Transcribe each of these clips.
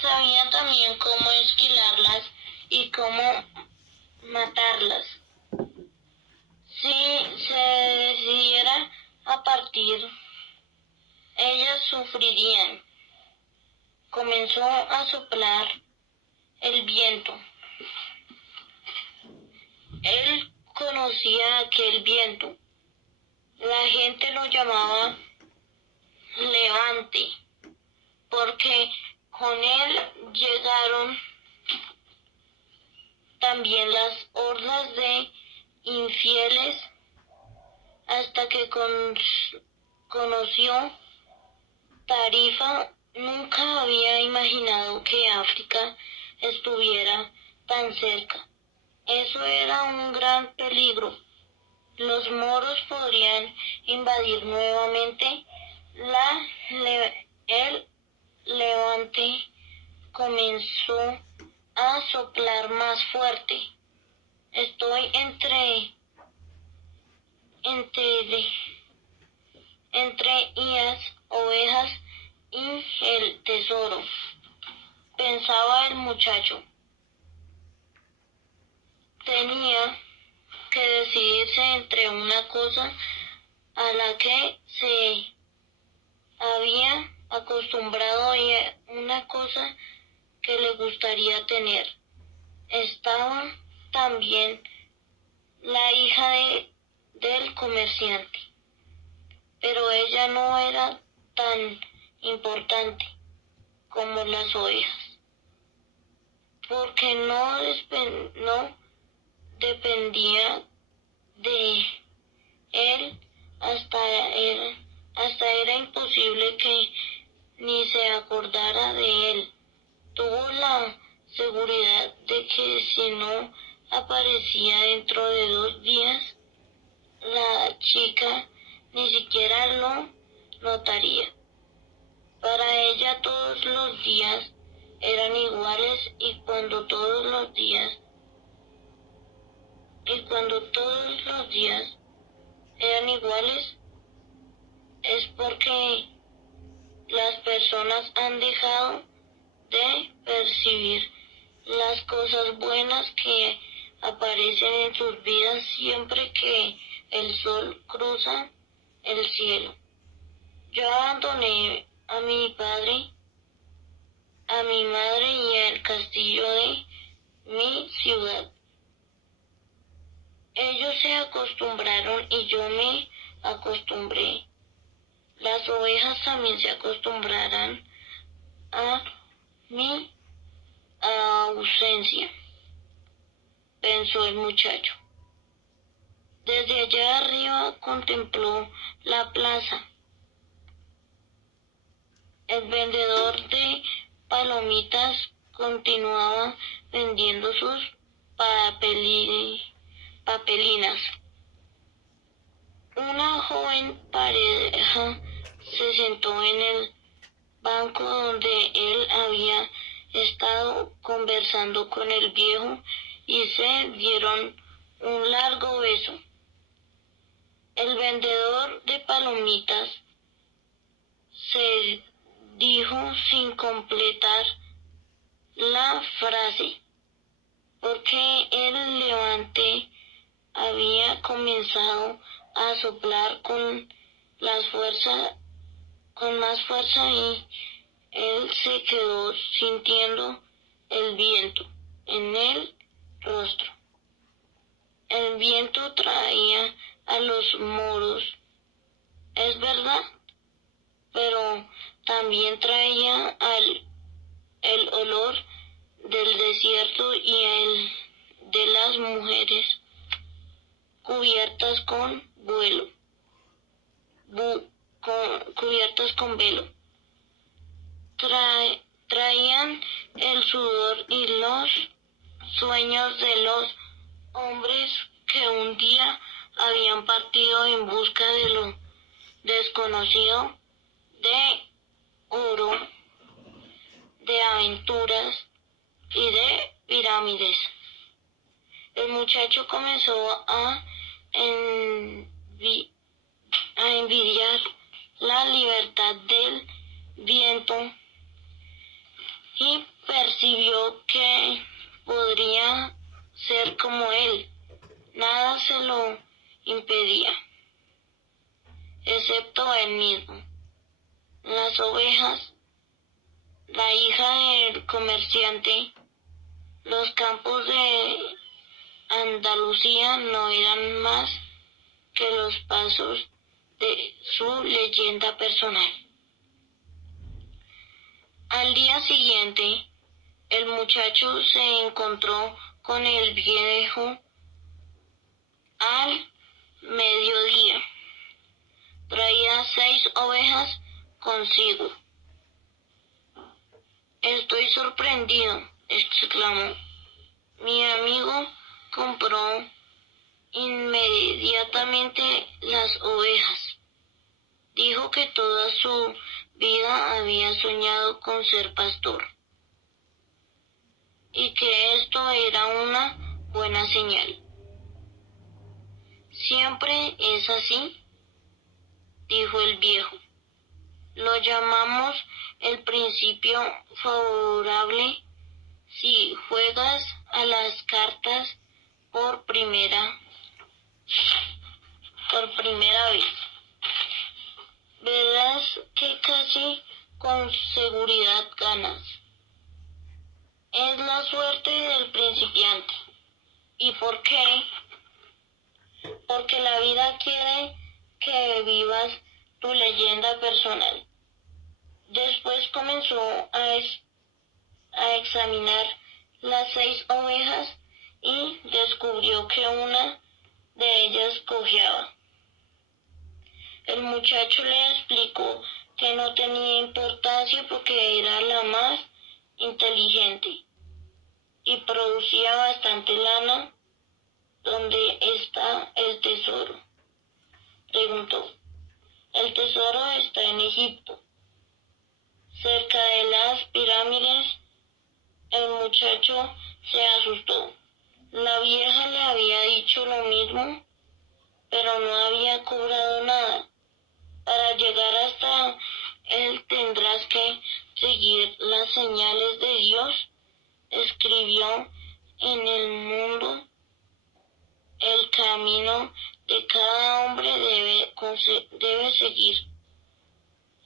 Sabía también cómo esquilarlas y cómo matarlas. Si se decidiera a partir, ellas sufrirían. Comenzó a soplar el viento. Él conocía aquel viento. La gente lo llamaba Levante, porque con él llegaron también las hordas de infieles hasta que conoció Tarifa. Nunca había imaginado que África estuviera tan cerca. Eso era un gran peligro. Los moros podrían invadir nuevamente. El levante comenzó a soplar más fuerte. Estoy entre las ovejas y el tesoro, pensaba el muchacho. Tenía que decidirse entre una cosa a la que se había acostumbrado y una cosa que le gustaría tener. Estaba también la hija del comerciante, pero ella no era tan importante como las ovejas, porque no dependía de él. Hasta era imposible que ni se acordara de él. Tuvo la seguridad de que si no aparecía dentro de 2 días, la chica ni siquiera lo notaría. Para ella todos los días eran iguales, y cuando todos los días eran iguales es porque las personas han dejado de percibir las cosas buenas que aparecen en sus vidas siempre que el sol cruza el cielo. Yo abandoné a mi padre, a mi madre y al castillo de mi ciudad. Ellos se acostumbraron y yo me acostumbré. Las ovejas también se acostumbrarán a mi ausencia, pensó el muchacho. Desde allá arriba contempló la plaza. El vendedor de palomitas continuaba vendiendo sus papelinas. Una joven pareja se sentó en el banco donde él había estado conversando con el viejo y se dieron un largo beso. El vendedor de palomitas se dijo sin completar la frase, porque el levante había comenzado a soplar con más fuerza, y él se quedó sintiendo el viento en el rostro. El viento traía a los moros, es verdad, pero también traía el olor del desierto y el de las mujeres cubiertas con velo. Traían el sudor y los sueños de los hombres que un día habían partido en busca de lo desconocido, de oro, de aventuras y de pirámides. El muchacho comenzó a envidiar la libertad del viento y percibió que podría ser como él. Nada se lo impedía, excepto él mismo. Las ovejas, la hija del comerciante, los campos de Andalucía no eran más que los pasos de su leyenda personal. Al día siguiente, el muchacho se encontró con el viejo al mediodía. Traía 6 ovejas consigo. «Estoy sorprendido», exclamó. «Mi amigo compró inmediatamente las ovejas. Dijo que toda su vida había soñado con ser pastor y que esto era una buena señal». «Siempre es así», dijo el viejo. «Lo llamamos el principio favorable si juegas a las cartas por primera vez. Verás que casi con seguridad ganas. Es la suerte del principiante. ¿Y por qué? Porque la vida quiere que vivas tu leyenda personal». Después comenzó a examinar las 6 ovejas y descubrió que una de ellas cojeaba. El muchacho le explicó que no tenía importancia porque era la más inteligente y producía bastante lana. «¿Dónde está el tesoro?», preguntó. «El tesoro está en Egipto, cerca de las pirámides». El muchacho se asustó. La vieja le había dicho lo mismo, pero no había cobrado nada. «Para llegar hasta él tendrás que seguir las señales de Dios», escribió. «En el mundo el camino de cada hombre debe seguir.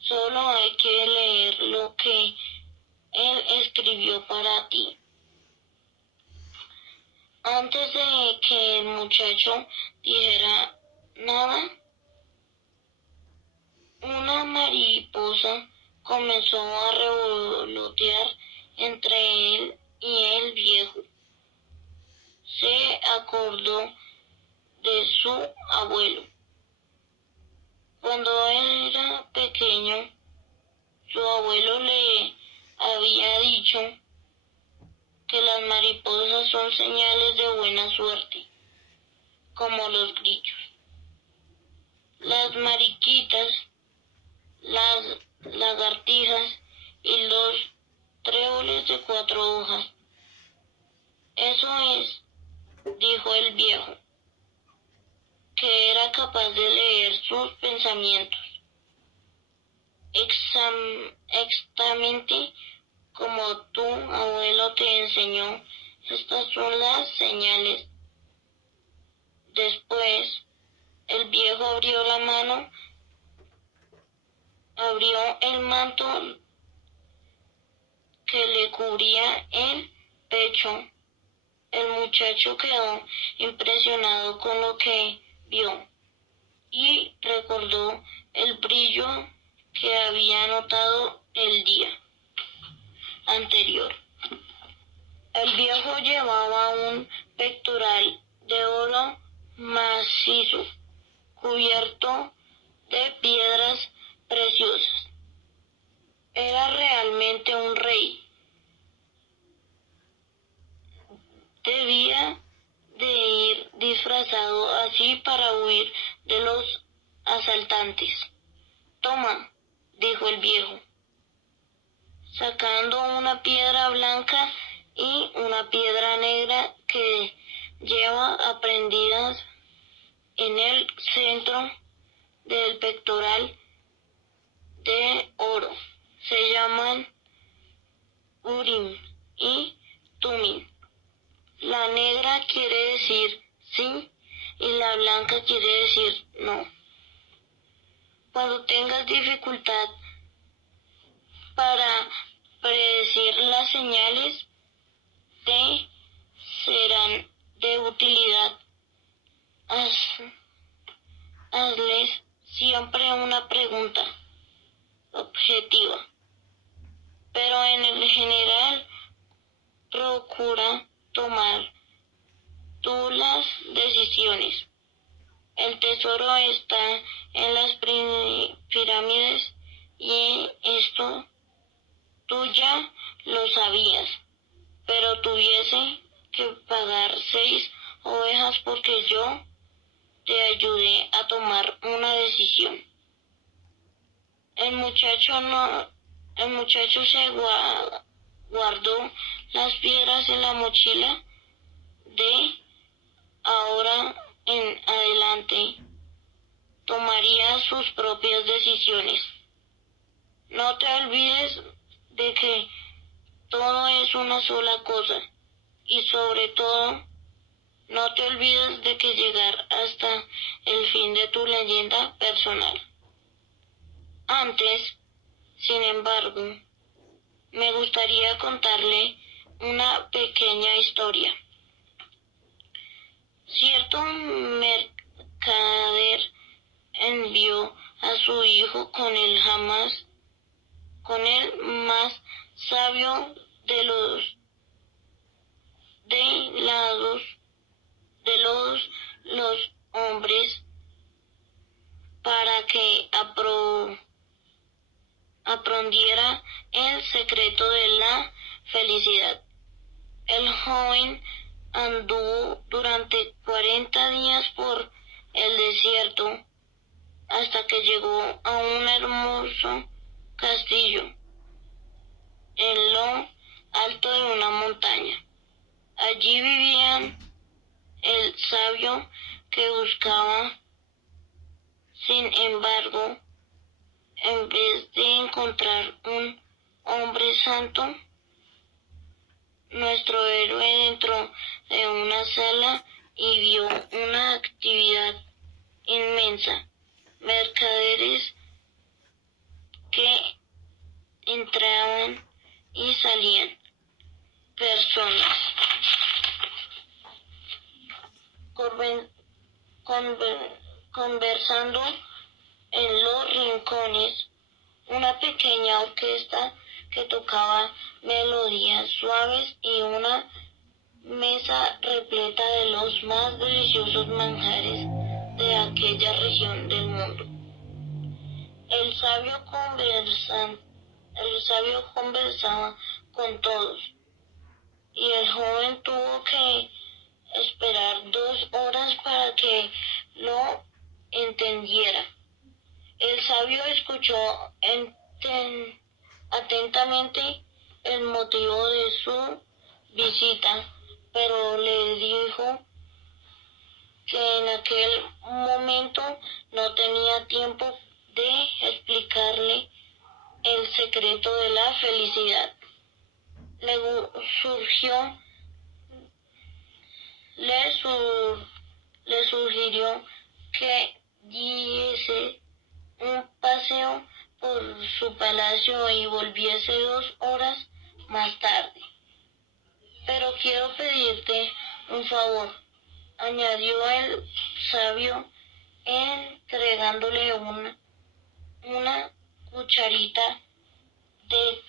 Solo hay que leer lo que él escribió para ti». Antes de que el muchacho dijera nada, una mariposa comenzó a revolotear entre él y el viejo. Se acordó de su abuelo. Cuando él era pequeño, su abuelo le había dicho que las mariposas son señales de buena suerte, como los grillos. Las mariquitas, las lagartijas y los tréboles de 4 hojas. «Eso es», dijo el viejo, que era capaz de leer sus pensamientos. «Exactamente como tu abuelo te enseñó, estas son las señales». Después, el viejo abrió el manto que le cubría el pecho. El muchacho quedó impresionado con lo que vio y recordó el brillo que había notado el día anterior. El viejo llevaba un pectoral de oro macizo, cubierto de piedras preciosas. Era realmente un rey. Debía de ir disfrazado así para huir de los asaltantes. «Toma», dijo el viejo, sacando una piedra blanca y una piedra negra que lleva prendidas en el centro del pectoral de oro. Se llaman Urim y Tumim. La negra quiere decir sí y la blanca quiere decir no. Cuando tengas dificultad para predecir las señales, te serán de utilidad. Hazles siempre una pregunta objetiva, pero en el general procura tomar tú las decisiones. El tesoro está en las pirámides y esto tú ya lo sabías, pero tuviese que pagar 6 ovejas porque yo te ayudé a tomar una decisión. El muchacho se guardó las piedras en la mochila. De ahora en adelante tomaría sus propias decisiones. No te olvides de que todo es una sola cosa y sobre todo no te olvides de que llegar hasta el fin de tu leyenda personal. Antes, sin embargo, me gustaría contarle una pequeña historia. Cierto mercader envió a su hijo con el más sabio de los hombres para que aprendiera el secreto de la felicidad. El joven anduvo durante 40 días por el desierto hasta que llegó a un hermoso castillo en lo alto de una montaña. Allí vivían el sabio que buscaba. Sin embargo, en vez de encontrar un hombre santo, nuestro héroe entró en una sala y vio una actividad inmensa. Mercaderes que entraban y salían, personas conversando en los rincones, una pequeña orquesta que tocaba melodías suaves y una mesa repleta de los más deliciosos manjares de aquella región del mundo. El sabio conversaba con todos y el joven tuvo que esperar 2 horas para que lo entendiera. El sabio escuchó atentamente el motivo de su visita, pero le dijo que en aquel momento no tenía tiempo de explicarle el secreto de la felicidad. Le sugirió que diese un paseo por su palacio y volviese 2 horas más tarde. Pero quiero pedirte un favor, añadió el sabio, entregándole una cucharita de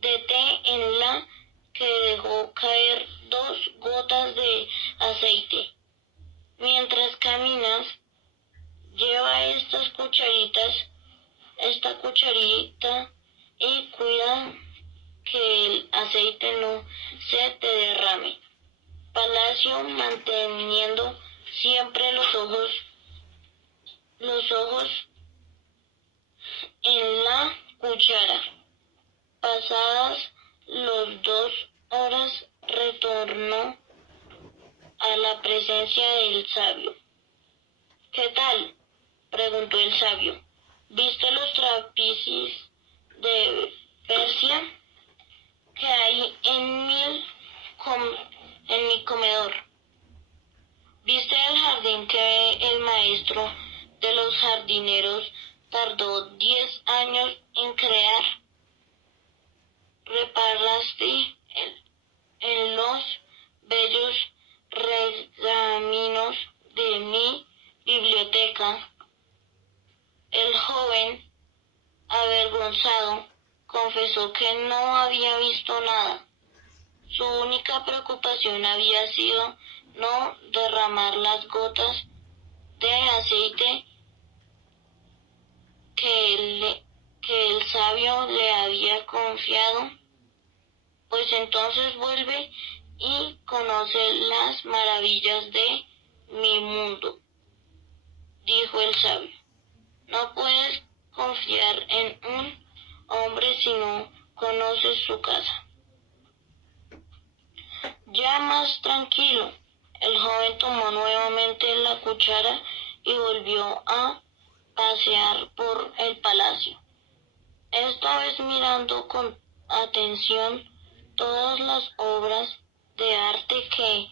té en la que dejó caer 2 gotas de aceite. Mientras caminas, lleva esta cucharita y cuida que el aceite no se te derrame. Palacio, manteniendo siempre los ojos en la cuchara. Pasadas las 2 horas, retornó a la presencia del sabio. ¿Qué tal?, preguntó el sabio. ¿Viste los tapices de Persia? confesó que no había visto nada. Su única preocupación había sido no derramar las gotas de aceite que el sabio le había confiado. Pues entonces vuelve y conoce las maravillas de mi mundo, dijo el sabio. No puedes confiar en un hombre si no conoces su casa. Ya más tranquilo, el joven tomó nuevamente la cuchara y volvió a pasear por el palacio, esta vez mirando con atención todas las obras de arte que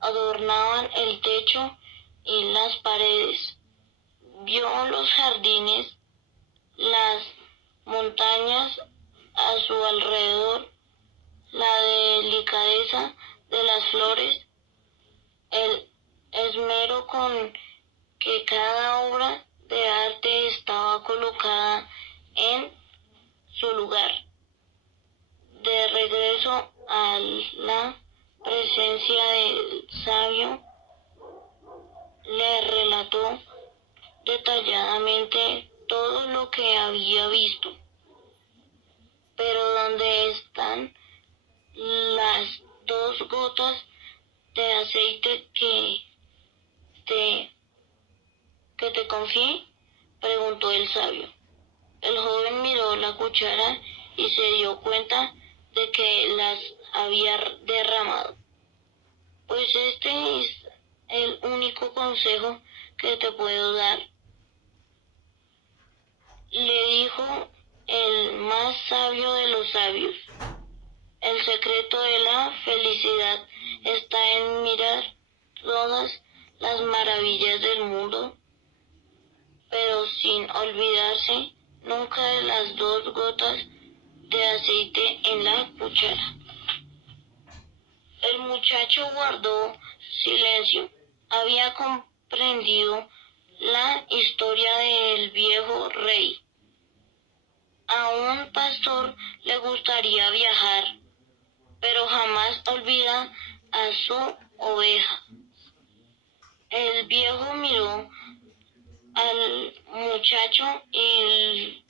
adornaban el techo y las paredes. Vio los jardines, las montañas a su alrededor, la delicadeza de las flores, el esmero con que cada obra de arte estaba colocada en su lugar. De regreso a la presencia del sabio, le relató detalladamente todo lo que había visto. Pero ¿dónde están las 2 gotas de aceite que te confié?, preguntó el sabio. El joven miró la cuchara y se dio cuenta de que las había derramado. Pues este es el único consejo que te puedo dar, le dijo el más sabio de los sabios. El secreto de la felicidad está en mirar todas las maravillas del mundo, pero sin olvidarse nunca de las 2 gotas de aceite en la cuchara. El muchacho guardó silencio. Había comprendido la historia del viejo rey. A un pastor le gustaría viajar, pero jamás olvida a su oveja. El viejo miró al muchacho y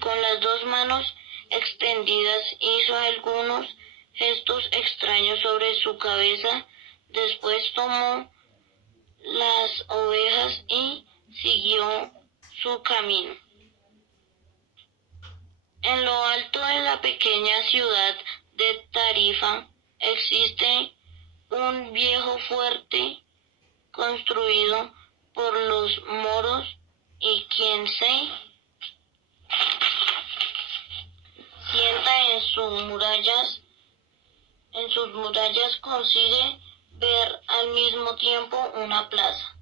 con las 2 manos extendidas hizo algunos gestos extraños sobre su cabeza. Después tomó las ovejas y siguió su camino. En lo alto de la pequeña ciudad de Tarifa existe un viejo fuerte construido por los moros, y quien se sienta en sus murallas consigue ver al mismo tiempo una plaza,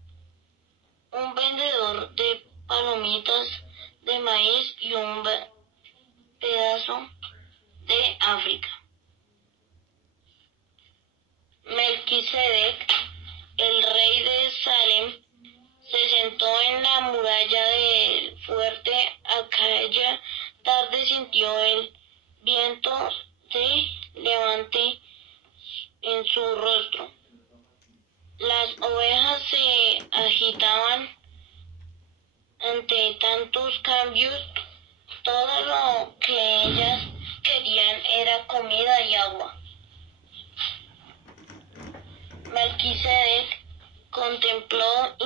un vendedor de palomitas de maíz y un pedazo de África. Melquisedec, el rey de Salem, se sentó en la muralla del fuerte. Aquella tarde sintió el viento de levante en su rostro. Las ovejas se agitaban ante tantos cambios. Todo lo que ellas querían era comida y agua. Melquisedec contempló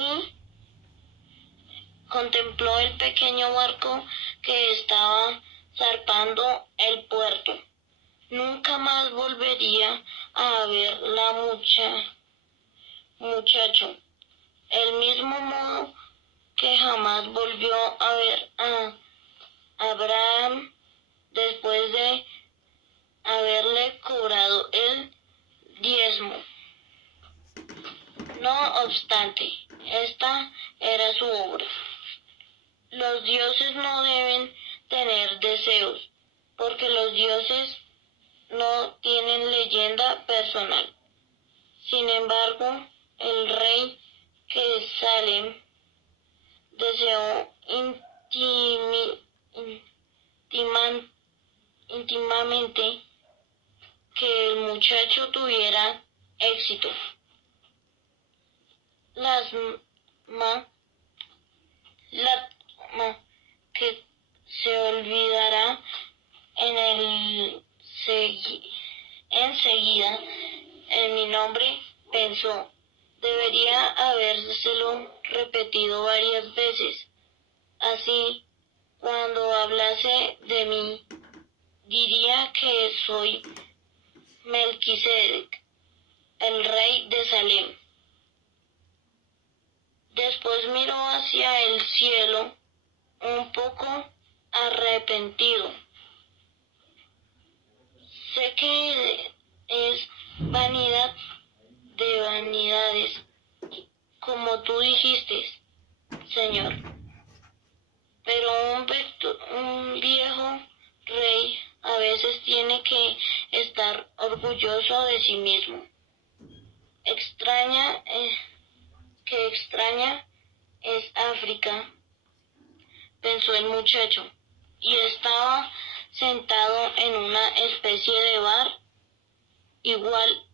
el pequeño barco que estaba zarpando el puerto. Nunca más volvería a ver la muchacho, el mismo modo que jamás volvió a ver a Abraham después de haberle cobrado el diezmo. No obstante, esta era su obra. Los dioses no deben tener deseos, porque los dioses no tienen leyenda personal. Sin embargo, el rey de Salem deseó íntimamente que el muchacho tuviera éxito. Lástima que se olvidará enseguida en mi nombre, pensó. Debería habérselo repetido varias veces. Así, cuando hablase de mí, diría que soy Melquisedec, el rey de Salem. Después miró hacia el cielo, un poco arrepentido. Sé que es vanidad de vanidades, como tú dijiste, Señor. Pero un viejo rey a veces tiene que estar orgulloso de sí mismo. Extraña es África, pensó el muchacho, y estaba sentado en una especie de bar, igual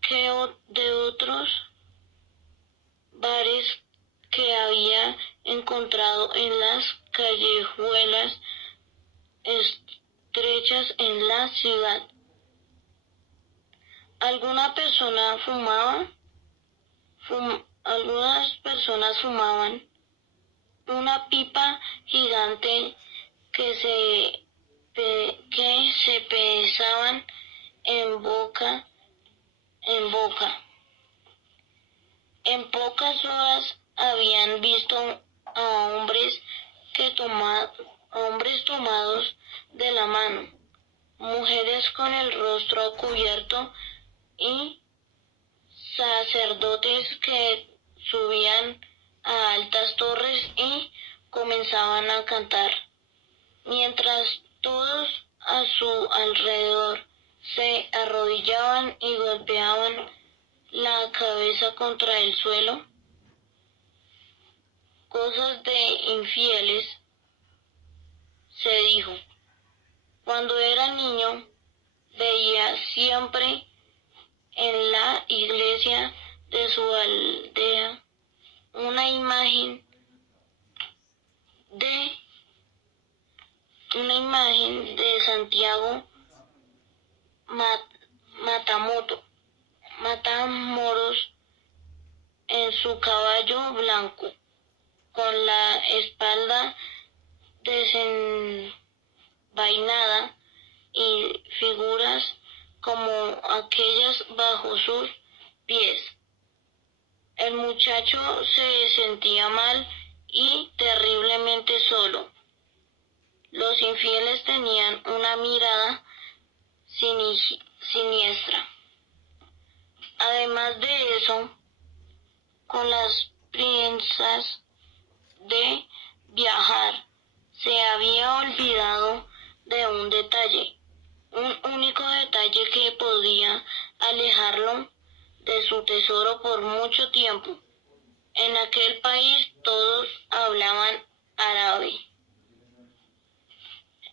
que de otros bares que había encontrado en las callejuelas estrechas en la ciudad. Algunas personas fumaban una pipa gigante que se pesaban en boca. En pocas horas habían visto a hombres tomados de la mano, mujeres con el rostro cubierto y sacerdotes que subían a altas torres y comenzaban a cantar, mientras todos a su alrededor se arrodillaban y golpeaban la cabeza contra el suelo. Cosas de infieles, se dijo. Cuando era niño, veía siempre en la iglesia de su aldea una imagen de Santiago Matamoros en su caballo blanco, con la espalda desenvainada y figuras como aquellas bajo sus pies. El muchacho se sentía mal y terriblemente solo. Los infieles tenían una mirada siniestra. Además de eso, con las prisas de viajar, se había olvidado de un detalle, un único detalle que podía alejarlo de su tesoro por mucho tiempo. En aquel país todos hablaban árabe.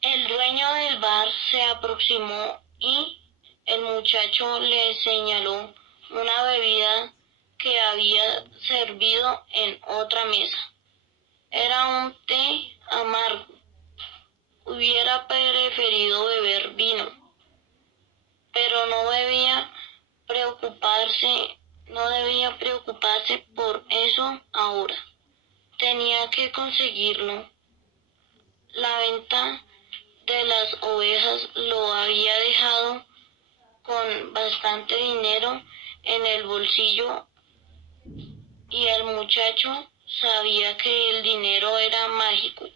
El dueño del bar se aproximó y el muchacho le señaló una bebida que había servido en otra mesa. Era un té amargo. Hubiera preferido beber vino, pero no debía preocuparse por eso ahora. Tenía que conseguirlo. La venta de las ovejas lo había dejado con bastante dinero en el bolsillo, y el muchacho sabía que el dinero era mágico.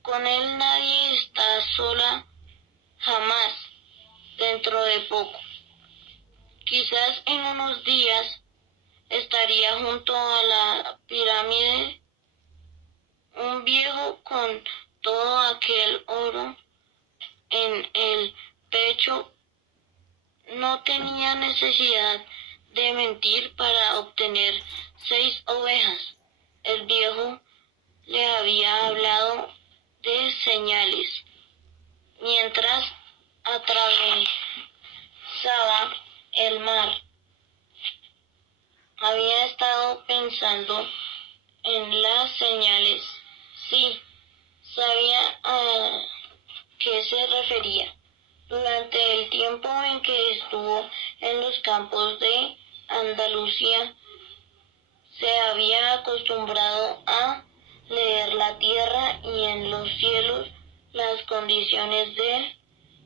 Con él nadie está sola jamás. Dentro de poco, quizás en unos días, estaría junto a la pirámide un viejo con todo aquel oro en el pecho. No tenía necesidad de mentir para obtener 6 ovejas. El viejo le había hablado de señales. Mientras atravesaba el mar, había estado pensando en las señales. Sí, sabía a qué se refería. Durante el tiempo en que estuvo en los campos de Andalucía, se había acostumbrado a leer la tierra y en los cielos las condiciones del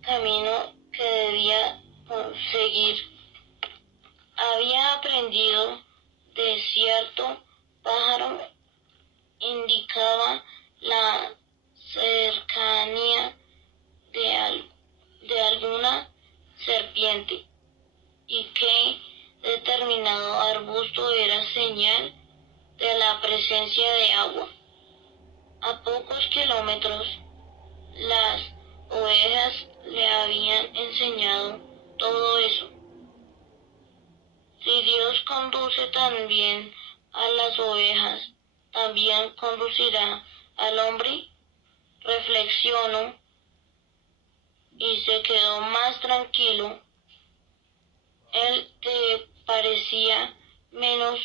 camino que debía seguir. Había aprendido de cierto pájaro indicaba la cercanía de alguna serpiente y que determinado arbusto era señal de la presencia de agua. A pocos kilómetros, las ovejas le habían enseñado todo eso. Si Dios conduce también a las ovejas, también conducirá al hombre. Reflexionó y se quedó más tranquilo. Él te parecía menos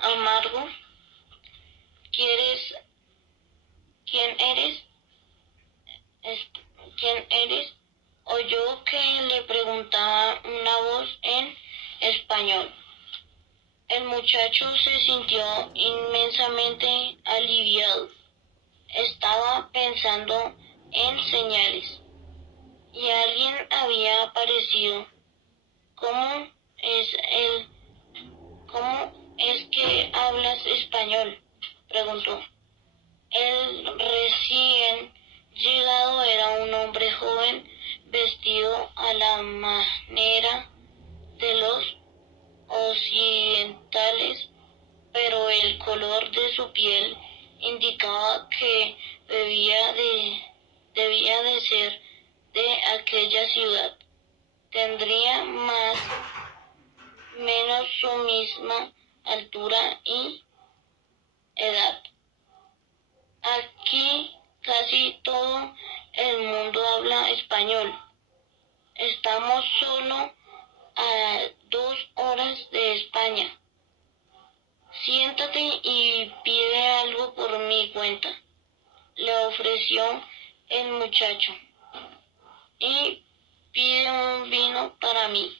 amargo. ¿Quién eres? ¿Quién eres? Oyó que le preguntaba una voz en español. El muchacho se sintió inmensamente aliviado. Estaba pensando en señales y alguien había aparecido. ¿Cómo es que hablas español?, preguntó. El recién llegado era un hombre joven, vestido a la manera de los occidentales, pero el color de su piel indicaba que debía de ser de aquella ciudad. Tendría más o menos su misma altura y edad. Aquí casi todo el mundo habla español. Estamos solo a 2 horas de España. Siéntate y pide algo por mi cuenta, le ofreció el muchacho. Y pide un vino para mí.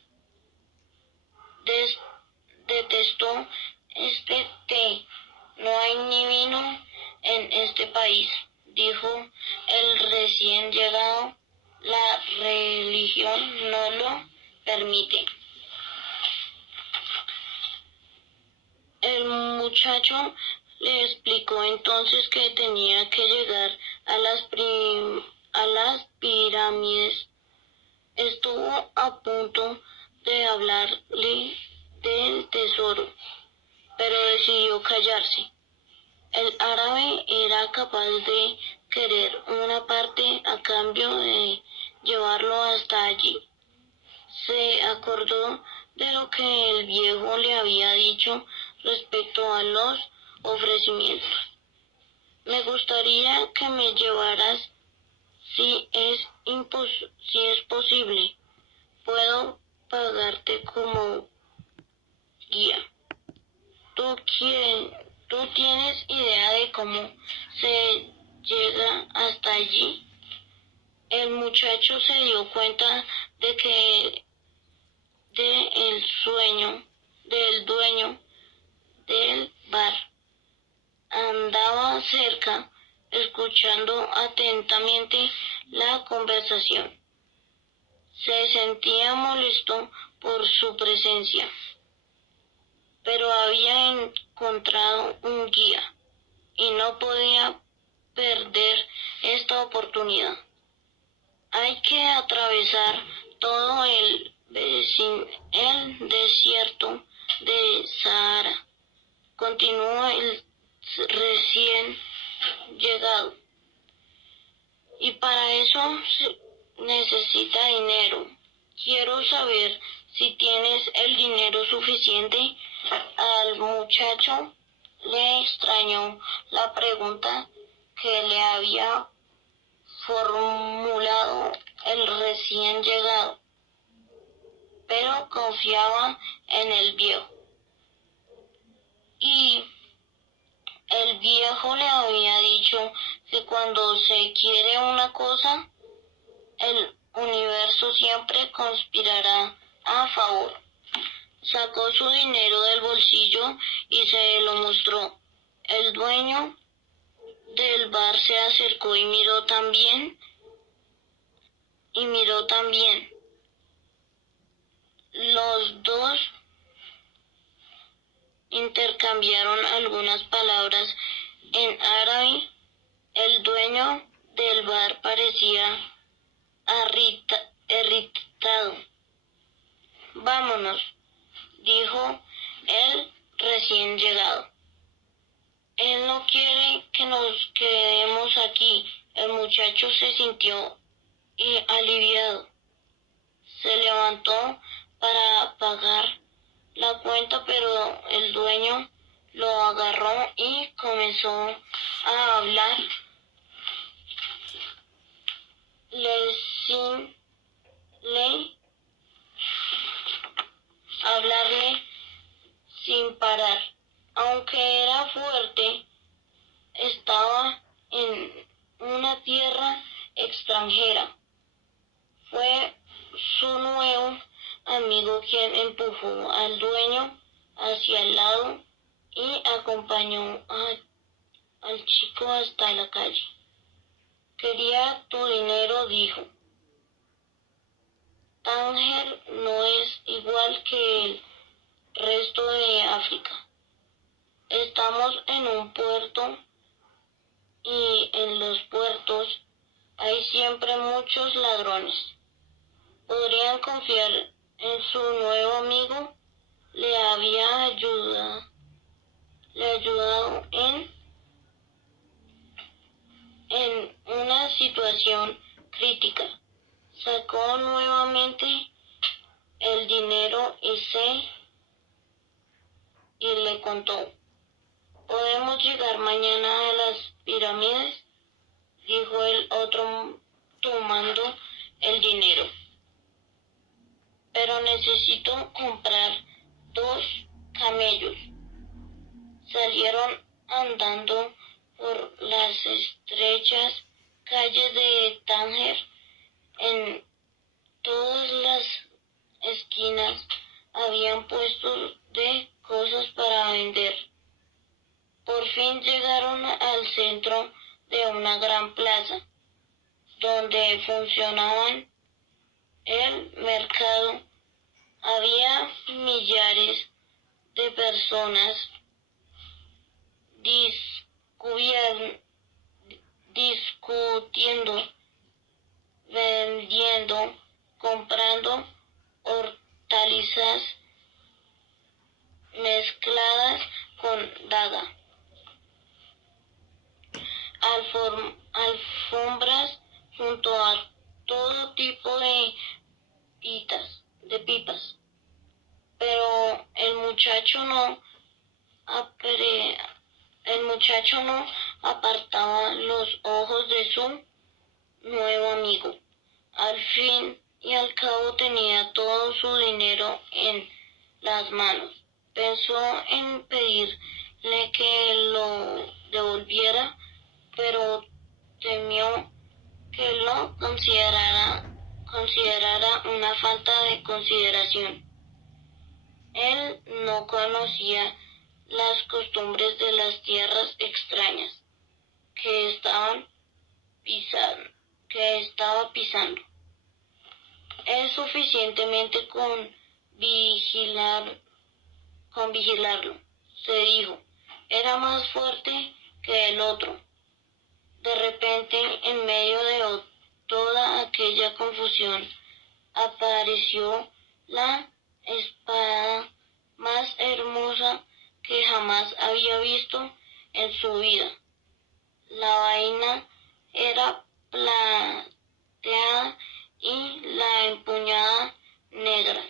Detestó este té. No hay ni vino en este país, dijo el recién llegado. La religión no lo permite. El muchacho le explicó entonces que tenía que llegar a las pirámides. Estuvo a punto de hablarle del tesoro, pero decidió callarse. El árabe era capaz de querer una parte a cambio de llevarlo hasta allí. Se acordó de lo que el viejo le había dicho respecto a los ofrecimientos. Me gustaría que me llevaras si es posible. Puedo pagarte como guía. ¿Tú tienes idea de cómo se llega hasta allí? El muchacho se dio cuenta de que del dueño del bar andaba cerca, escuchando atentamente la conversación. Se sentía molesto por su presencia, pero había encontrado un guía y no podía perder esta oportunidad. Hay que atravesar todo el desierto de Sahara, continuó el recién llegado, y para eso necesita dinero. Quiero saber si tienes el dinero suficiente. Al muchacho le extrañó la pregunta que le había formulado el recién llegado, pero confiaba en el viejo. Y el viejo le había dicho que cuando se quiere una cosa, el universo siempre conspirará a favor. Sacó su dinero del bolsillo y se lo mostró. El dueño del bar se acercó y miró también. Los dos intercambiaron algunas palabras en árabe. El dueño del bar parecía irritado. Vámonos, dijo el recién llegado. Él no quiere que nos quedemos aquí. El muchacho se sintió aliviado. Se levantó para pagar la cuenta, pero el dueño lo agarró y comenzó a hablarle sin parar. Aunque era fuerte, estaba en una tierra extranjera. Fue su nuevo amigo quien empujó al dueño hacia el lado y acompañó al chico hasta la calle. Quería tu dinero, dijo. Tánger no es igual que el resto de África. Estamos en un puerto y en los puertos hay siempre muchos ladrones. ¿Podrían confiar en su nuevo amigo? Le había ayudado en una situación crítica. Sacó nuevamente el dinero y le contó. ¿Podemos llegar mañana a las pirámides?, dijo el otro tomando el dinero. Pero necesito comprar 2 camellos. Salieron andando por las estrechas calles de Tánger. En todas las esquinas habían puestos de cosas para vender. Por fin llegaron al centro de una gran plaza, donde funcionaba el mercado. Había millares de personas discutiendo, vendiendo, comprando hortalizas mezcladas con daga, alfombras junto a todo tipo de pipas. Pero el muchacho no apartaba los ojos de su nuevo amigo. Al fin y al cabo tenía todo su dinero en las manos. Pensó en pedirle que lo devolviera, pero temió que lo considerara una falta de consideración. Él no conocía las costumbres de las tierras extrañas que estaba pisando. Es suficientemente con vigilarlo, se dijo. Era más fuerte que el otro. De repente, en medio de toda aquella confusión, apareció la espada más hermosa que jamás había visto en su vida. La vaina era plateada y la empuñada negra,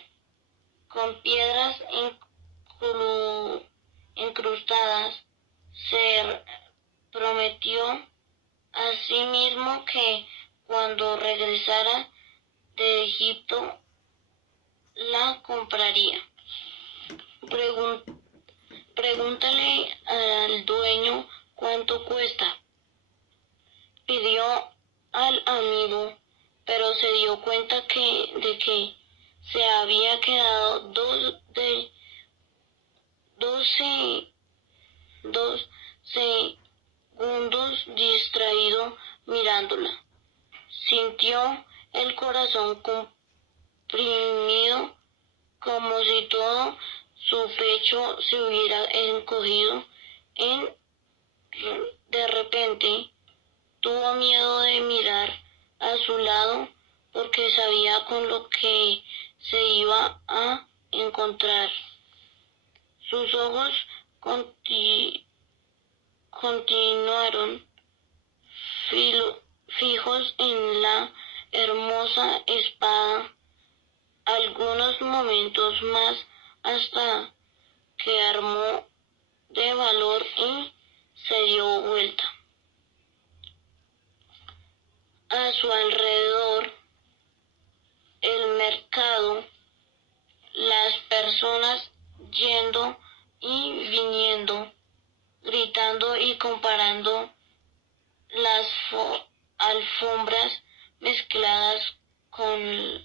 con piedras incrustadas. Se prometió que cuando regresara de Egipto la compraría. Pregúntale al dueño cuánto cuesta, pidió al amigo, pero se dio cuenta de que se había quedado 2 segundos distraído mirándola. Sintió el corazón comprimido, como si todo su pecho se hubiera encogido. De repente tuvo miedo de mirar a su lado porque sabía con lo que se iba a encontrar. Sus ojos continuaron fijos en la hermosa espada algunos momentos más, hasta que armó de valor y se dio vuelta. A su alrededor, el mercado, las personas yendo y viniendo, gritando y comparando las alfombras mezcladas con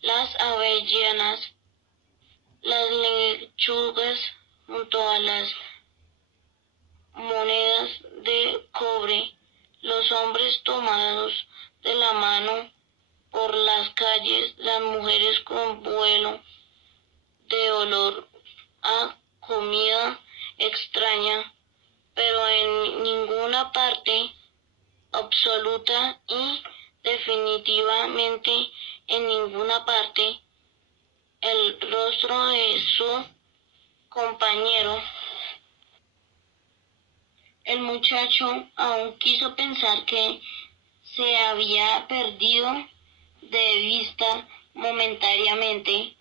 las avellanas, las lechugas junto a las monedas de cobre, los hombres tomados de la mano por las calles, las mujeres con vuelo de olor a comida extraña, pero en ninguna parte, absoluta y definitivamente en ninguna parte, el rostro de su compañero. El muchacho aún quiso pensar que se había perdido de vista momentáneamente.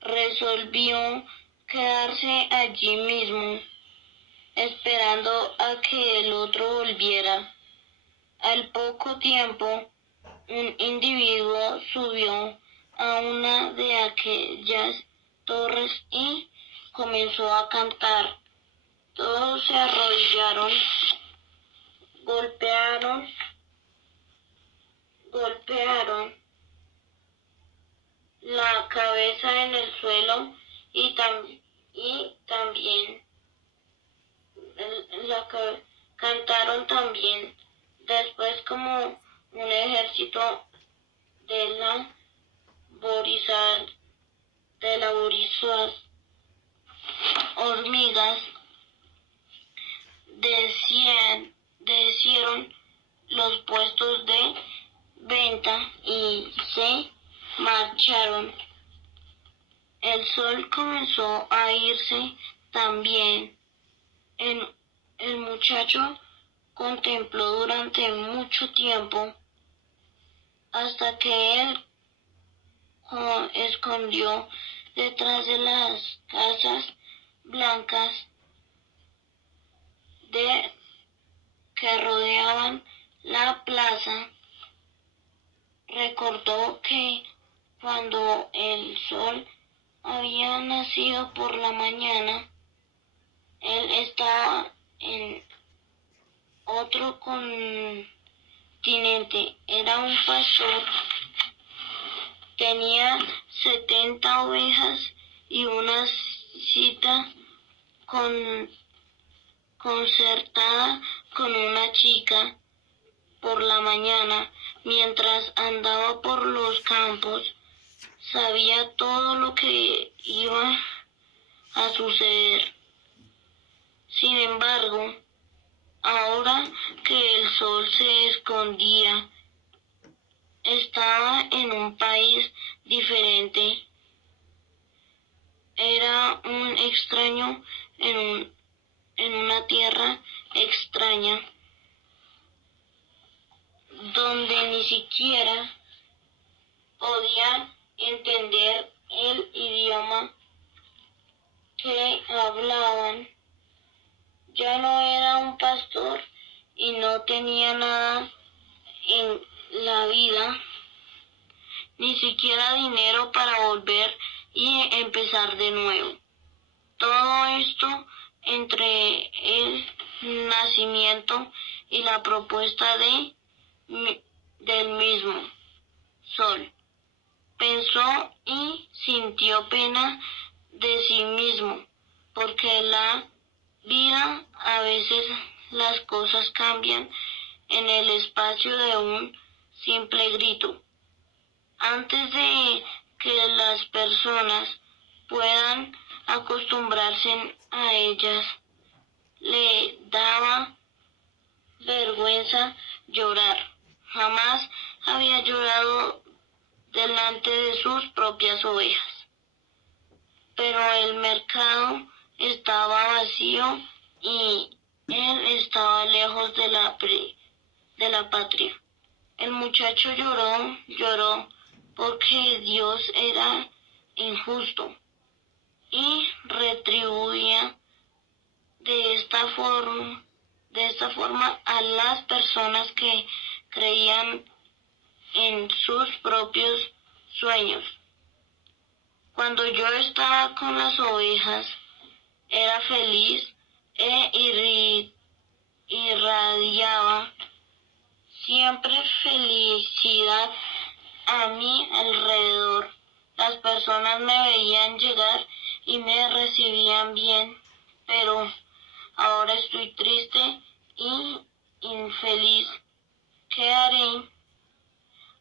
Resolvió quedarse allí mismo, esperando a que el otro volviera. Al poco tiempo, un individuo subió a una de aquellas torres y comenzó a cantar. Todos se arrodillaron, golpearon la cabeza en el suelo y también cantaron también. Después, como un ejército de laboriosos hormigas deshicieron los puestos de venta y se marcharon. El sol comenzó a irse también. El muchacho contempló durante mucho tiempo hasta que él escondió detrás de las casas blancas que rodeaban la plaza. Recordó que cuando el sol había nacido por la mañana, él estaba en otro continente. Era un pastor. Tenía 70 ovejas y una cita concertada con una chica por la mañana. Mientras andaba por los campos, sabía todo lo que iba a suceder. Sin embargo, ahora que el sol se escondía, estaba en un país diferente. Era un extraño en una tierra extraña, donde ni siquiera podía entender el idioma que hablaban. Ya no era un pastor y no tenía nada en la vida, ni siquiera dinero para volver y empezar de nuevo. Todo esto entre el nacimiento y la propuesta del mismo sol. Pensó y sintió pena de sí mismo, porque la vida a veces las cosas cambian en el espacio de un simple grito. Antes de que las personas puedan acostumbrarse a ellas, le daba vergüenza llorar. Jamás había llorado delante de sus propias ovejas. Pero el mercado estaba vacío y él estaba lejos de la patria. El muchacho lloró porque Dios era injusto y retribuía de esta forma a las personas que creían en sus propios sueños. Cuando yo estaba con las ovejas, era feliz e irradiaba siempre felicidad a mi alrededor. Las personas me veían llegar y me recibían bien, pero ahora estoy triste y infeliz. ¿Qué haré?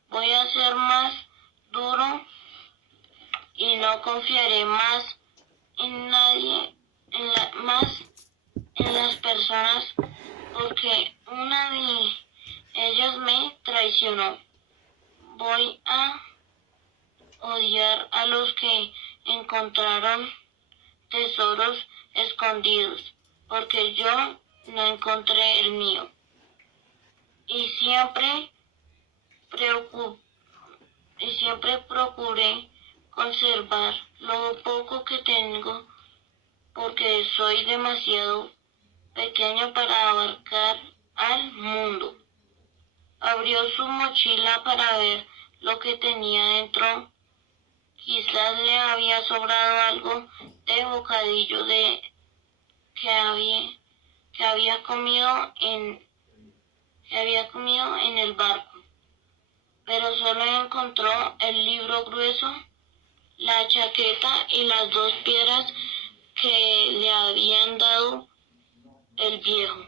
Voy a ser más duro y no confiaré más en nadie, más en las personas, porque una de ellas me traicionó. Voy a odiar a los que encontraron tesoros escondidos, porque yo no encontré el mío. Y siempre procuré conservar lo poco que tengo, porque soy demasiado pequeño para abarcar al mundo. Abrió su mochila para ver lo que tenía dentro. Quizás le había sobrado algo de bocadillo que había comido en el barco, pero solo encontró el libro grueso, la chaqueta y las 2 piedras que le habían dado el viejo.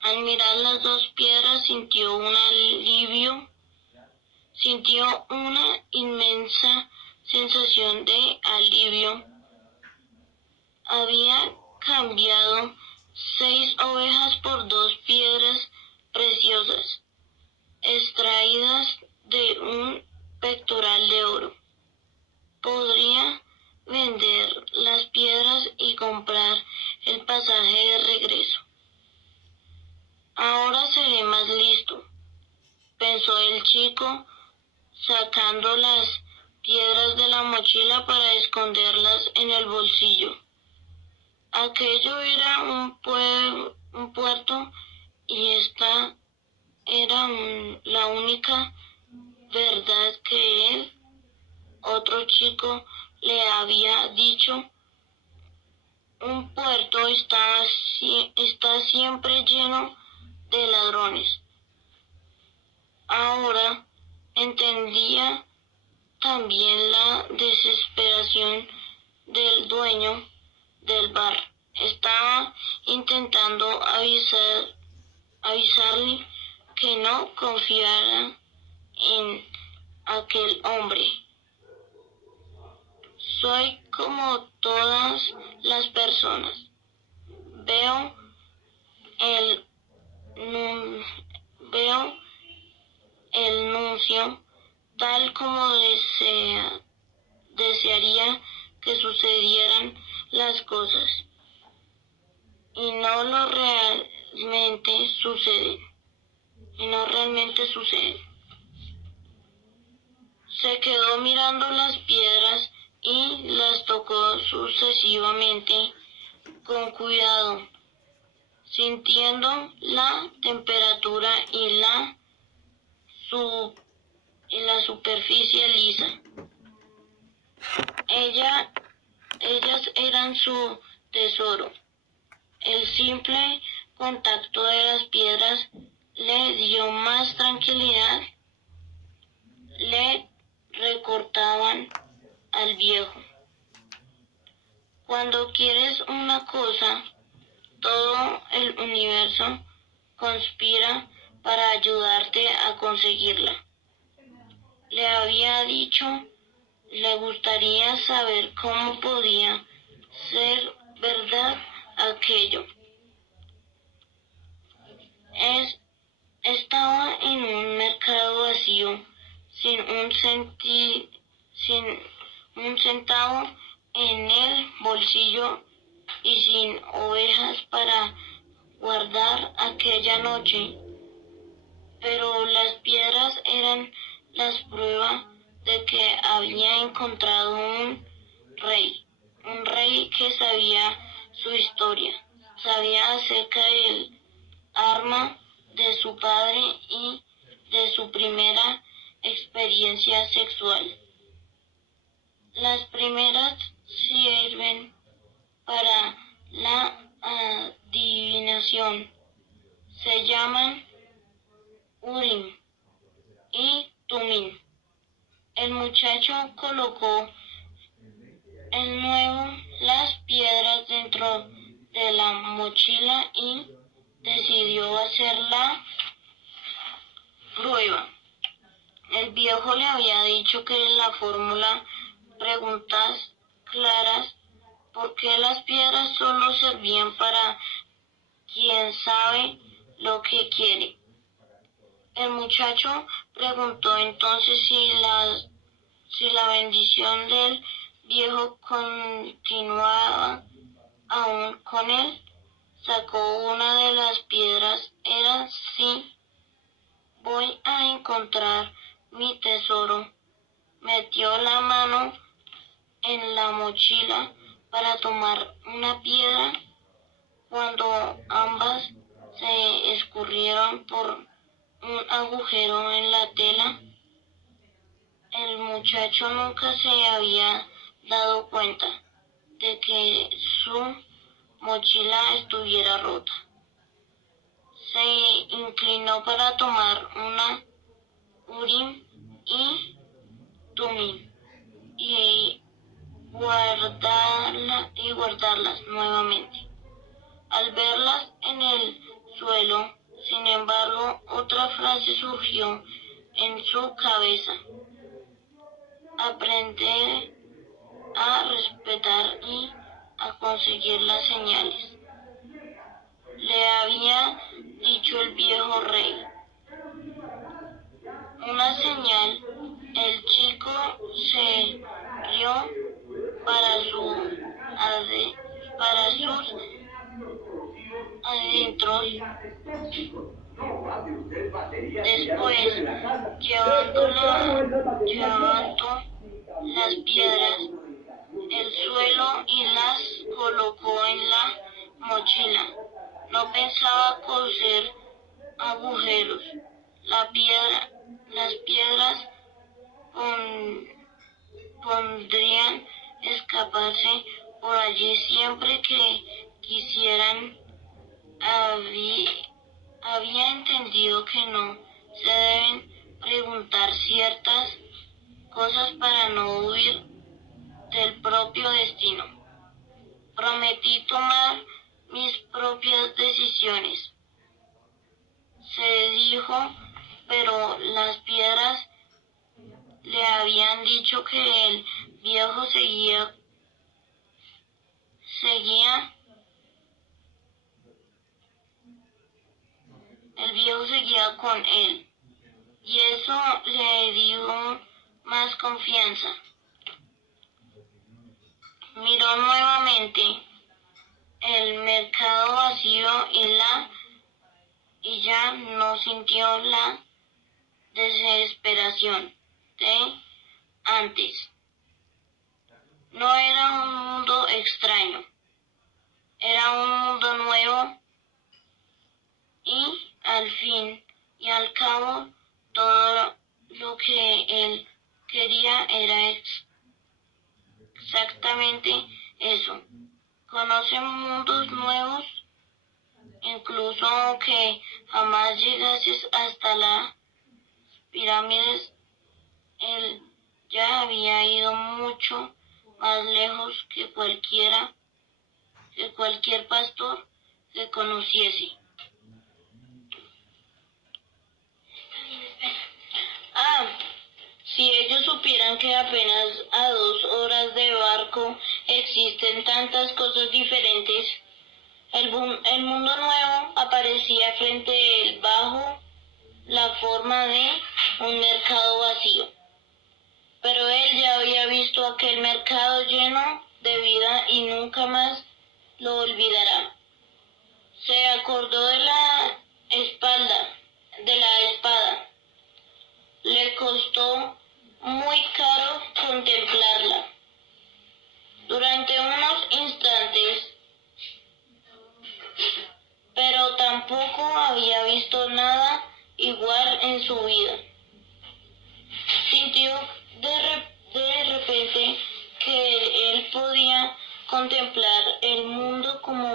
Al mirar las 2 piedras sintió un alivio, sintió una inmensa sensación de alivio. Había cambiado 6 ovejas por 2 piedras preciosas, extraídas de un pectoral de oro. Podría vender las piedras y comprar el pasaje de regreso. Ahora seré más listo, pensó el chico, sacando las piedras de la mochila para esconderlas en el bolsillo. Aquello era un puerto y esta era la única verdad que él, otro chico, le había dicho. Un puerto está siempre lleno de ladrones. Ahora entendía también la desesperación del dueño del bar. Estaba intentando avisarle que no confiara en aquel hombre. Soy como todas las personas. Veo el nuncio tal como desearía que sucedieran las cosas y no realmente suceden. Se quedó mirando las piedras y las tocó sucesivamente con cuidado. sintiendo la temperatura y la superficie lisa. Ellas eran su tesoro. El simple contacto de las piedras le dio más tranquilidad. Le recordaban al viejo: cuando quieres una cosa, todo el universo conspira para ayudarte a conseguirla. Le había dicho. Le gustaría saber cómo podía ser verdad aquello. Estaba en un mercado vacío, sin un centavo en el bolsillo y sin ovejas para guardar aquella noche. Pero las piedras eran las pruebas de que había encontrado un rey que sabía su historia, sabía acerca del arma de su padre y de su primera experiencia sexual. Las primeras sirven para la adivinación. Se llaman Urim y Tumim. El muchacho colocó de nuevo las piedras dentro de la mochila y decidió hacer la prueba. El viejo le había dicho que la fórmula, preguntas claras, porque las piedras solo servían para quien sabe lo que quiere. El muchacho preguntó entonces si la bendición del viejo continuaba aún con él. Sacó una de las piedras. Era: sí, voy a encontrar mi tesoro. Metió la mano en la mochila para tomar una piedra. Cuando ambas se escurrieron por un agujero en la tela, el muchacho nunca se había dado cuenta de que su mochila estuviera rota. Se inclinó para tomar una Urim y Tumim y guardarlas nuevamente. Al verlas en el suelo, sin embargo, otra frase surgió en su cabeza: aprender a respetar y a conseguir las señales. Le había dicho el viejo rey. Una señal. El chico se rió para sus adentros. Después, llevando las piedras, el suelo y las colocó en la mochila. No pensaba coser agujeros. Las piedras podrían escaparse por allí siempre que quisieran. Había entendido que no se deben preguntar ciertas cosas para no huir del propio destino. Prometí tomar mis propias decisiones, se dijo, pero las piedras le habían dicho que el viejo seguía con él, y eso le dio más confianza. Miró nuevamente el mercado vacío y ya no sintió la desesperación de antes. No era un mundo extraño, era un mundo nuevo, y al fin y al cabo todo lo que él quería era exactamente eso. Conoce mundos nuevos, incluso aunque jamás llegases hasta las pirámides, él ya había ido mucho más lejos que cualquier pastor que conociese. Ah, si ellos supieran que apenas a 2 horas de barco existen tantas cosas diferentes. El mundo nuevo aparecía frente a él bajo la forma de un mercado vacío. Pero él ya había visto aquel mercado lleno de vida y nunca más lo olvidará. Se acordó de la espada. Le costó muy caro contemplarla. Durante unos instantes, pero tampoco había visto nada igual en su vida. Sintió de repente que él podía contemplar el mundo como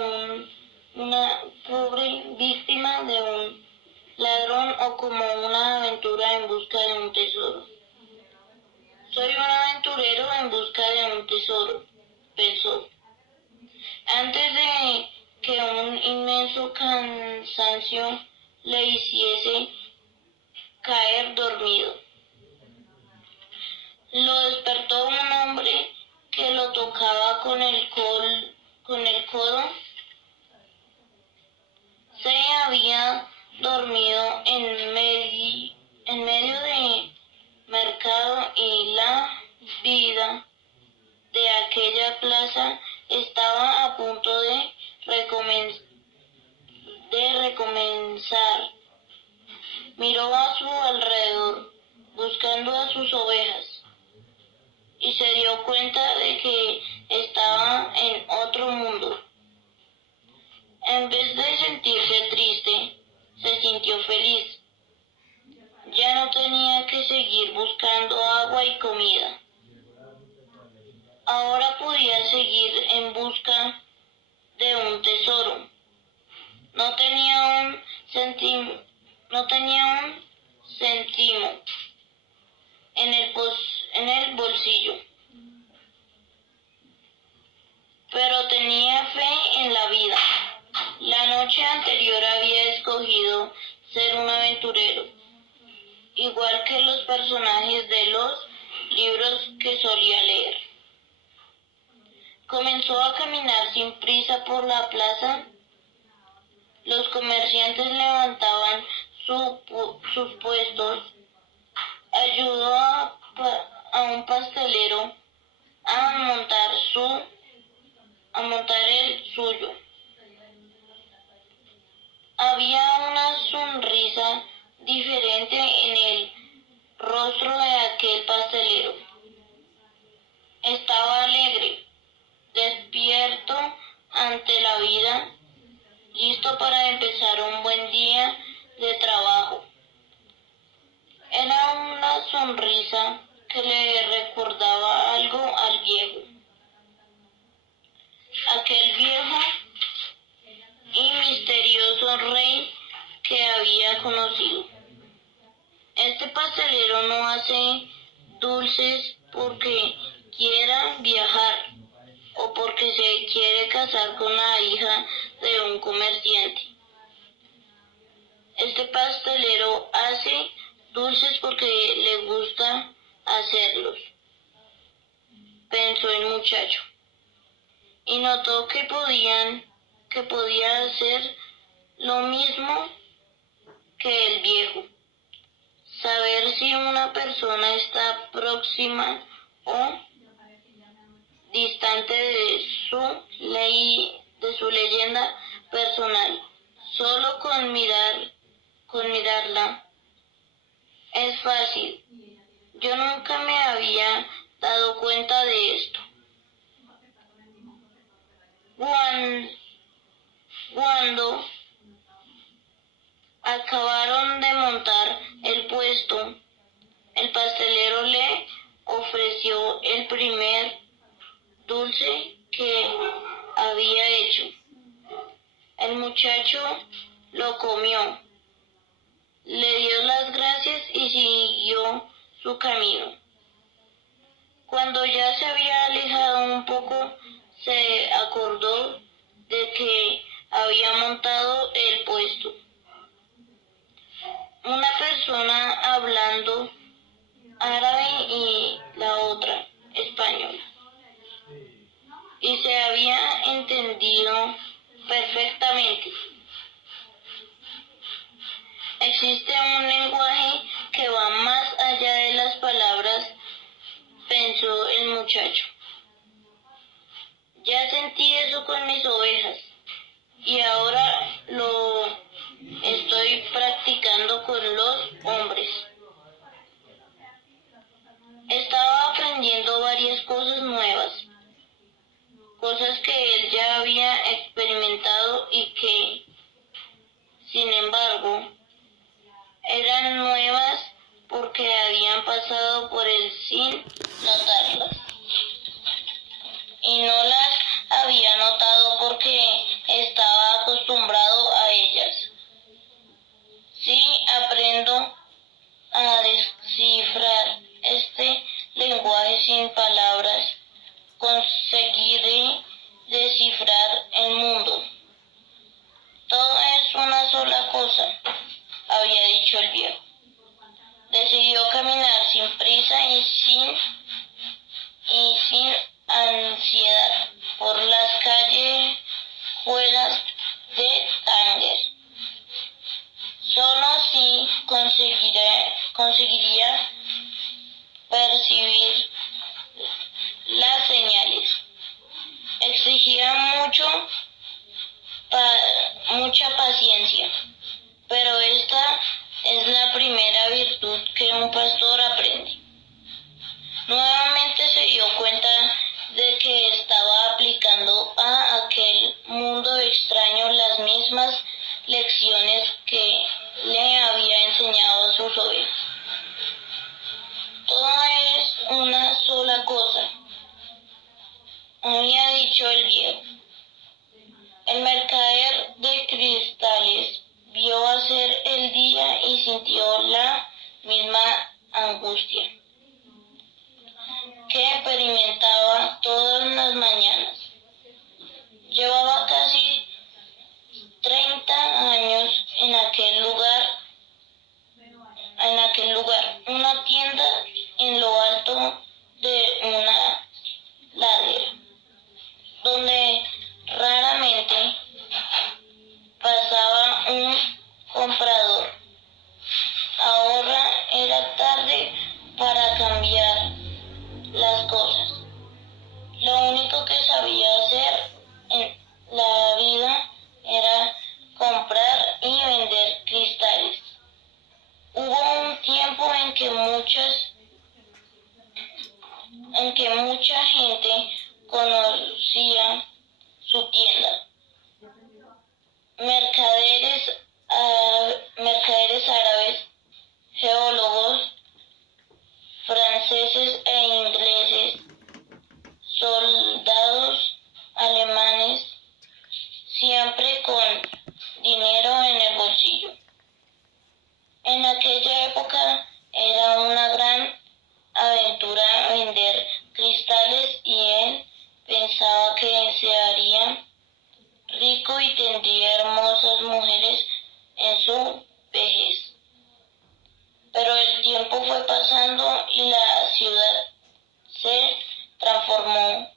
una pobre víctima de un ladrón o como una aventura en busca de un tesoro. Soy un aventurero en busca de un tesoro, pensó, antes de que un inmenso cansancio le hiciese caer dormido. Lo despertó un hombre que lo tocaba con el codo. Se había dormido en medio de mercado y la vida de aquella plaza estaba a punto de recomenzar. Miró a su alrededor, buscando a sus ovejas, y se dio cuenta de que estaba en otro mundo. En vez de sentirse triste, se sintió feliz. Ya no tenía que seguir buscando agua y comida. Ahora podía seguir en busca de un tesoro. No tenía un céntimo en el bolsillo, pero tenía fe en la vida. La noche anterior había escogido ser un aventurero, igual que los personajes de los libros que solía leer. Comenzó a caminar sin prisa por la plaza. Los comerciantes levantaban sus puestos. Ayudó a un pastelero a montar el suyo. Había una sonrisa diferente en el rostro de aquel pastelero. Estaba alegre, despierto ante la vida, listo para empezar un buen día de trabajo. Era una sonrisa que le recordaba algo al viejo. Aquel viejo y misterioso rey que había conocido. Este pastelero no hace dulces porque quiera viajar o porque se quiere casar con la hija de un comerciante. Este pastelero hace dulces porque le gusta hacerlos, pensó el muchacho, y notó que podía hacer lo mismo que el viejo, saber si una persona está próxima o distante de su leyenda personal, solo con mirarla. Es fácil. Yo nunca me había dado cuenta de esto. Cuando acabaron de montar el puesto, el pastelero le ofreció el primer dulce que había hecho. El muchacho lo comió, le dio las gracias y siguió su camino. Cuando ya se había alejado un poco, se acordó de que había montado el puesto. Una persona hablando árabe y la otra español, y se había entendido perfectamente. Existe un lenguaje que va más allá de las palabras, pensó el muchacho. Ya sentí eso con mis ovejas y ahora lo estoy practicando con los hombres. Estaba aprendiendo varias cosas nuevas, cosas que él ya había experimentado y que, sin embargo, eran nuevas porque habían pasado por él sin notarlas. Y no las había notado porque estaba acostumbrado a ellas. Si aprendo a descifrar este lenguaje sin palabras, conseguiré descifrar el mundo. Todo es una sola cosa, había dicho el viejo. Decidió caminar sin prisa y sin ansiedad por las callejuelas de Tánger. Solo si conseguiría percibir las señales. Exigía mucha paciencia, pero esta es la primera virtud que un pastor aprende. Nuevamente se dio cuenta de que estaba aplicando a aquel mundo extraño las mismas lecciones que le había enseñado a sus ovejas. Todo es una sola cosa, había dicho el viejo. El mercader de cristales vio hacer el día y sintió la misma angustia que experimentaba todas las mañanas. Llevaba casi 30 años en aquel lugar, una tienda en lo alto de una ladera, donde raramente pasaba un comprador. Ahora era tarde para cambiar las cosas. Lo único que sabía hacer en la vida era comprar y vender cristales. Hubo un tiempo en que mucha gente conocía su tienda. Mercaderes árabes, geólogos, franceses e ingleses, soldados alemanes, siempre con dinero en el bolsillo. En aquella época era una gran aventura vender cristales y él pensaba que se haría rico y tendría hermosas mujeres en su vejez. Pero el tiempo fue pasando y la ciudad se transformó.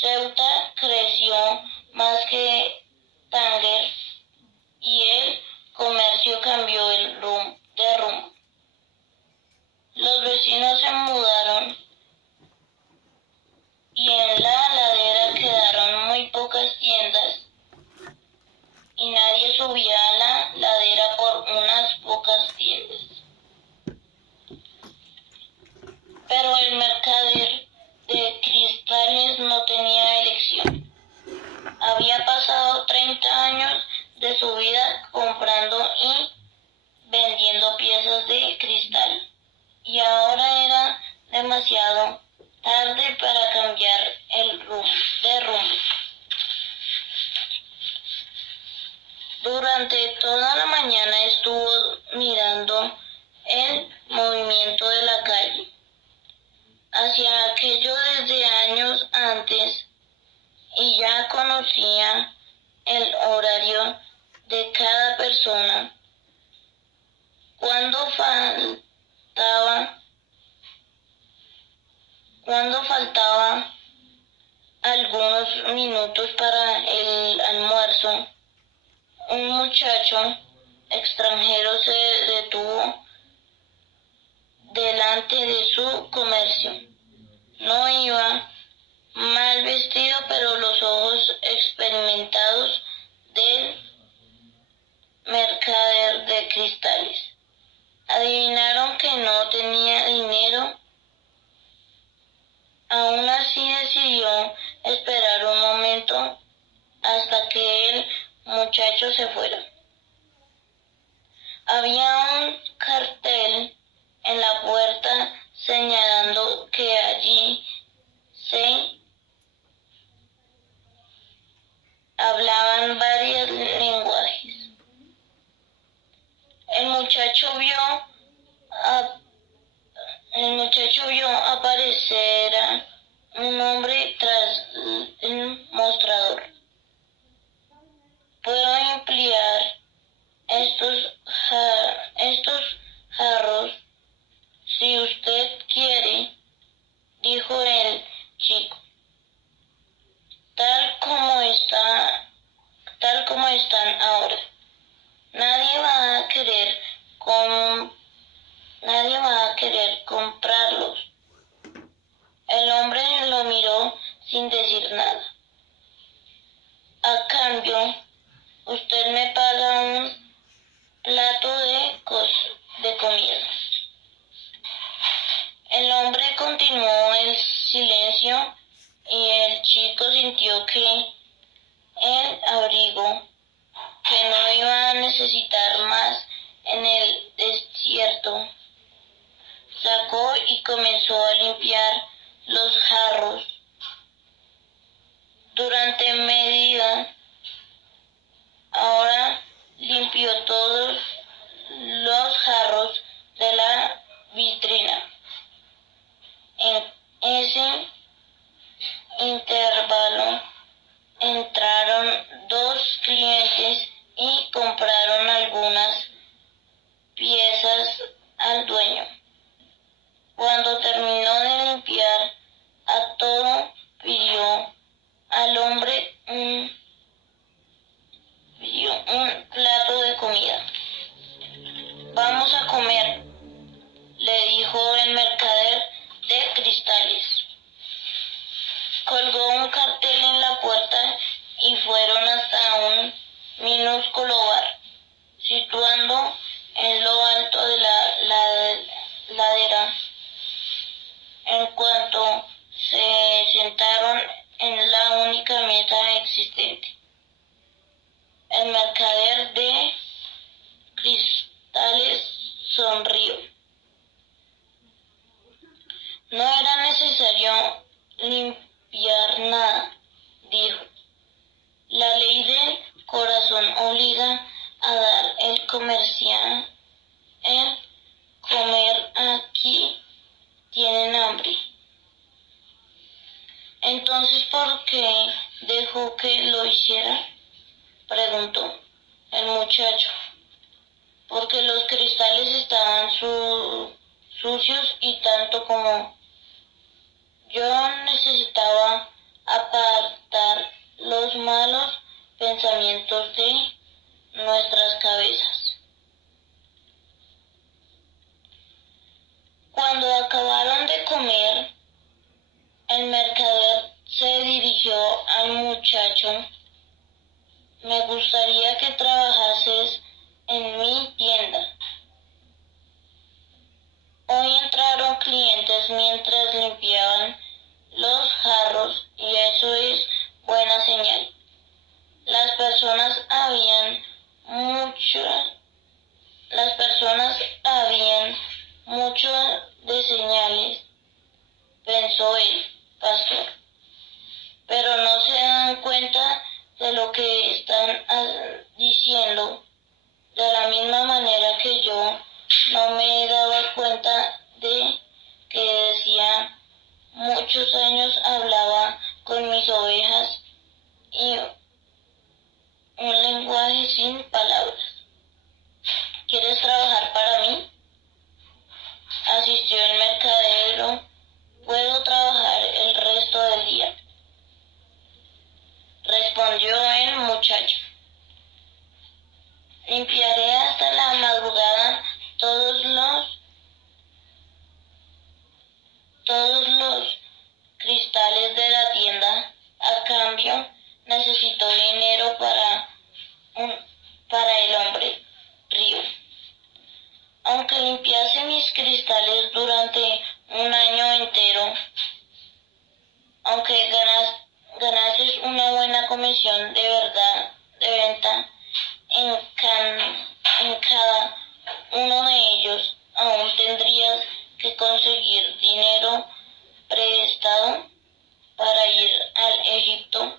Ceuta creció más que Tánger y el comercio cambió de rumbo. Los vecinos se mudaron y en la ladera quedaron muy pocas tiendas y nadie subía a la ladera por unas pocas tiendas. Pero el mercader de cristales no tenía elección. Había pasado 30 años de su vida comprando y ahora era demasiado tarde para cambiar de rumbo. Durante toda la mañana estuvo mirando el movimiento de la calle. Hacía aquello desde años antes y ya conocía el horario de cada persona. Cuando faltaba algunos minutos para el almuerzo, un muchacho extranjero se detuvo delante de su comercio. No iba mal vestido, pero los ojos experimentados del mercader de cristales adivinaron que no tenía dinero. Aún así decidió esperar un momento hasta que el muchacho se fuera. Había un cartel en la puerta señalando que allí se hablaban varios lenguajes. El muchacho vio aparecer a un hombre tras el mostrador. Puedo emplear estos jarros si usted quiere, dijo el chico. Tal como están ahora. Nadie va a querer comprarlos. El hombre lo miró sin decir nada. A cambio, usted me paga un plato de comida. El hombre continuó el silencio y el chico sintió que el abrigo que no iba a necesitar más en el desierto. Sacó y comenzó a limpiar los jarros. Durante media hora limpió todos los jarros de la vitrina. En ese intervalo entraron 2 clientes y compraron algunas piezas al dueño. Cuando terminó de limpiar a todo, pidió al hombre un plato de comida. Vamos a comer, le dijo el mercader de cristales. Colgó un cartel en la puerta y fueron hasta un minúsculo bar, situado en lo alto de la ladera. En cuanto se sentaron en la única mesa existente, el mercader de cristales sonrió. No era necesario limpiar nada, dijo. La ley del corazón obliga a dar el comer aquí tienen hambre. Entonces, ¿por qué dejó que lo hiciera?, preguntó el muchacho. Porque los cristales estaban sucios y tanto como yo necesitaba apartar los malos pensamientos de nuestras cabezas. Cuando acabaron de comer, el mercader se dirigió al muchacho. Me gustaría que trabajases en mi tienda. Hoy entraron clientes mientras limpiaban los jarros y eso es buena señal. Las personas habían mucho señales, pensó el pastor, pero no se dan cuenta de lo que están diciendo, de la misma manera que yo no me daba cuenta de que decía muchos años hablaba con mis ovejas y un lenguaje sin palabras. ¿Quieres trabajar para mí? Asistió el mercader. Puedo trabajar el resto del día, respondió el muchacho. Limpiaré hasta la madrugada todos los cristales de la tienda. A cambio, necesito dinero para el hombre río. Aunque limpiase mis cristales durante un año entero, aunque ganases una buena comisión de venta en cada uno de ellos, aún tendrías que conseguir dinero prestado para ir al Egipto.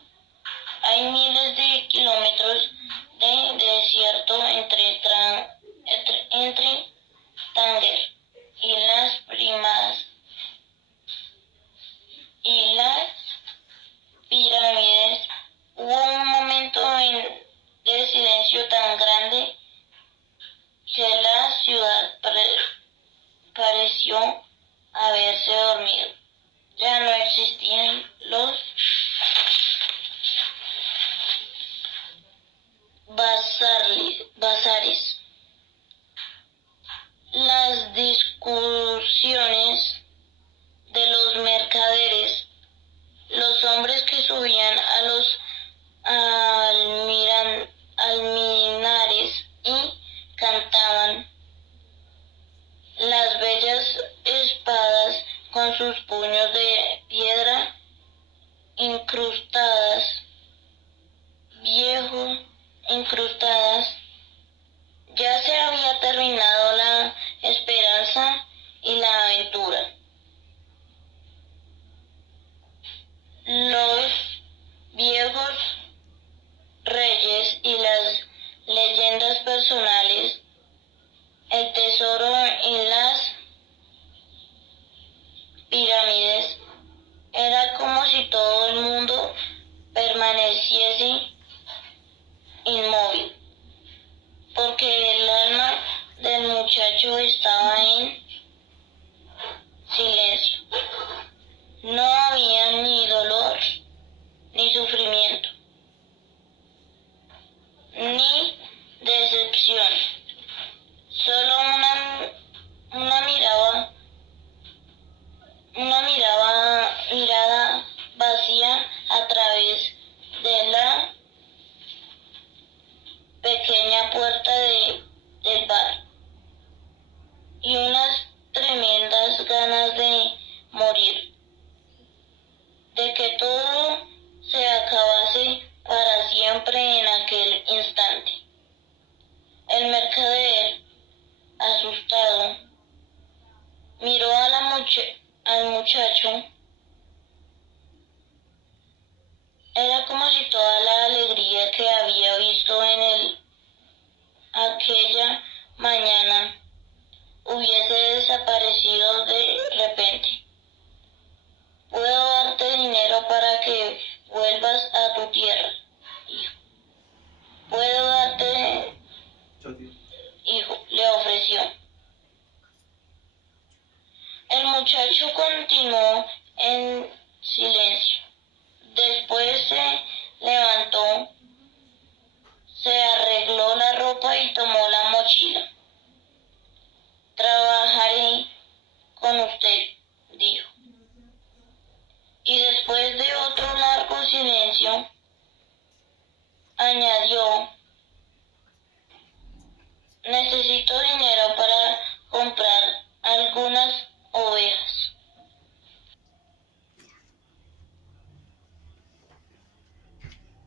Hay miles de kilómetros de desierto entre Tánger y las pirámides. Hubo un momento de silencio tan grande que la ciudad pareció haberse dormido. Ya no existían los bazares. Las discusiones de los mercaderes, los hombres que subían a los alminares y cantaban, las bellas espadas con sus puños de piedra incrustadas, ya se había terminado la esperanza y la aventura. Los viejos reyes y las leyendas personales, el tesoro en las pirámides, era como si todo el mundo permaneciese inmóvil, porque el alma del muchacho estaba en silencio. No había ni dolor, ni sufrimiento, ni decepción, solo una mirada vacía a través de la pequeña puerta del bar, y unas tremendas ganas de morir, de que todo se acabase para siempre en aquel instante. El mercader, asustado, miró al muchacho. Era como si toda la alegría que había visto en aquella mañana hubiese desaparecido de repente. Puedo darte dinero para que vuelvas a tu tierra, hijo. Puedo darte, hijo, le ofreció. El muchacho continuó en silencio. Después se levantó, se arregló la ropa y tomó la mochila. Trabajaré con usted, dijo. Y después de otro largo silencio, añadió, necesito dinero